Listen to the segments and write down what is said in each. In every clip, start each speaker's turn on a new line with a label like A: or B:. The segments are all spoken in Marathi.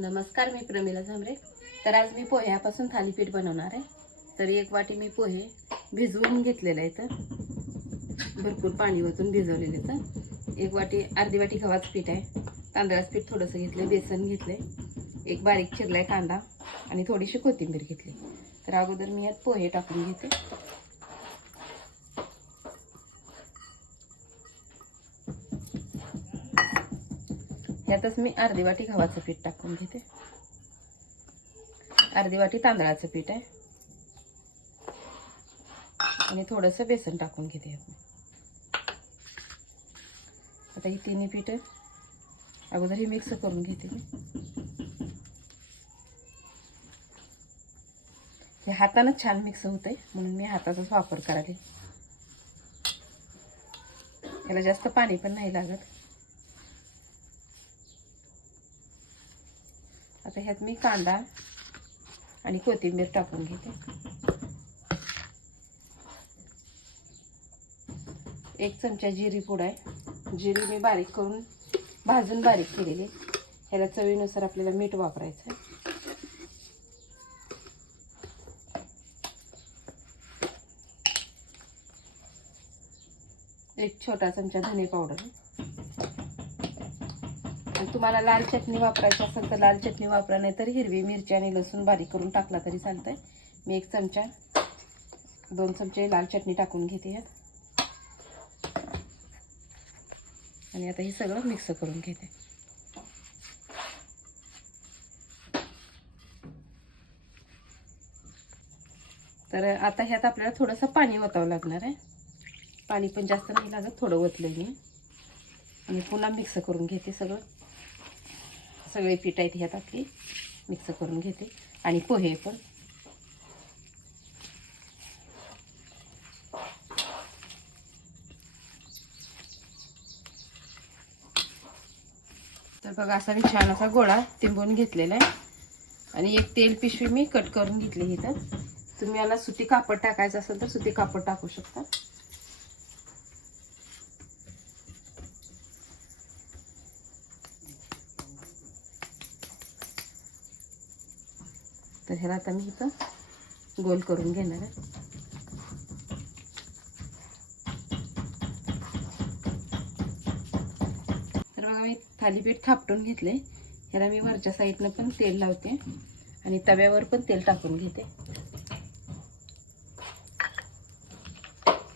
A: नमस्कार मी प्रमिला झांबरे. तर आज मी पोह्यापासून थालीपीठ बनवणार आहे. तर एक वाटी मी पोहे भिजवून घेतलेलं आहे तर भरपूर पाणी वचून भिजवलेले तर एक वाटी अर्धी वाटी गव्हाचं पीठ आहे. तांदळाचं पीठ थोडंसं घेतलं बेसन घेतलं एक बारीक चिरलाय कांदा आणि थोडीशी कोथिंबीर घेतली. तर अगोदर मी यात पोहे टाकून घेते. यातच मी अर्धी वाटी गव्हाचं पीठ टाकून घेते. अर्धी वाटी तांदळाचं पीठ आहे. आणि थोडंसं बेसन टाकून घेते आता ही तिन्ही पीठ अगोदर ही मिक्स करून घेते मी. हे हातानं छान मिक्स होतंय म्हणून मी हाताचाच वापर करायला. याला जास्त पाणी पण नाही लागत. आता ह्यात मी कांदा आणि कोथिंबीर टाकून घेते. एक चमचा जिरी पूड आहे. जिरी मी बारीक करून भाजून बारीक केलेली ह्याला चवीनुसार आपल्याला मीठ वापरायचं आहे. एक छोटा चमचा धने पावडर. तुम्हाला लाल चटणी वापरायची असेल तर लाल चटणी वापरा नाही तर हिरवी मिरची आणि लसूण बारीक करून टाकला तरी चालतंय. मी एक चमचा दोन चमचे लाल चटणी टाकून घेते यात. आणि आता हे सगळं मिक्स करून घेते. तर आता ह्यात आपल्याला थोडंसं पाणी ओतावं लागणार आहे. पाणी पण जास्त नाही लागत थोडं ओतलं मी. आणि पुन्हा मिक्स करून घेते सगळं. सगळे पीठ आहेत ह्यात आपली. मिक्स करून घेते. आणि पोहे पण. तर बघा असा मी छान असा गोळा तिंबून घेतलेला आहे. आणि एक तेल पिशवी मी कट करून घेतली इथं. तुम्ही याला सुती कापड टाकायचं असेल तर सुती कापड टाकू शकता. तर ह्याला आता मी इथं गोल करून घेणार आहे. तर बघा मी थालीपीठ थापटून घेतले ह्याला मी वरच्या साईडनं पण तेल लावते आणि तव्यावर पण तेल टाकून घेते.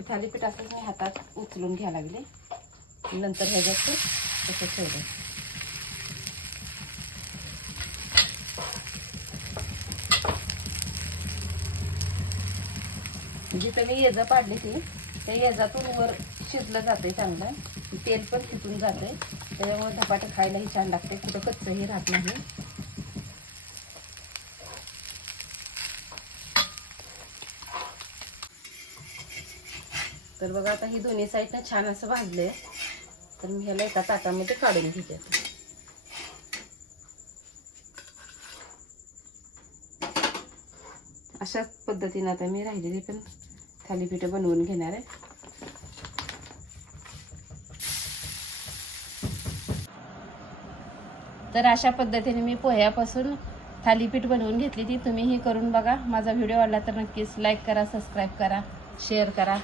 A: थालीपीठ असं मी हातात उचलून घ्यायला लागले. नंतर ह्याच्यात ते तसं ठेवलं जिथं मी येजा पाडली ती त्या येजातून वर शिजलं जाते चांगलं. तेल पण फिटून जाते त्याच्यामुळे धपाटे खायलाही छान लागते कुठं कच्चंही राहत नाही. तर बघा आता ही दोन्ही साईडनं छान असं भाजलंय. तर मी ह्याला एका ताटामध्ये काढून घेते. अशाच पद्धतीनं आता मी राहिलेली पण थालीपीठं बनवून घेणार आहे. तर अशा पद्धतीने मी पोह्यापासून थालीपीठ बनवून घेतली ती. तुम्हीही करून बघा. माझा व्हिडिओ आवडला तर नक्कीच लाईक करा सबस्क्राईब करा शेअर करा.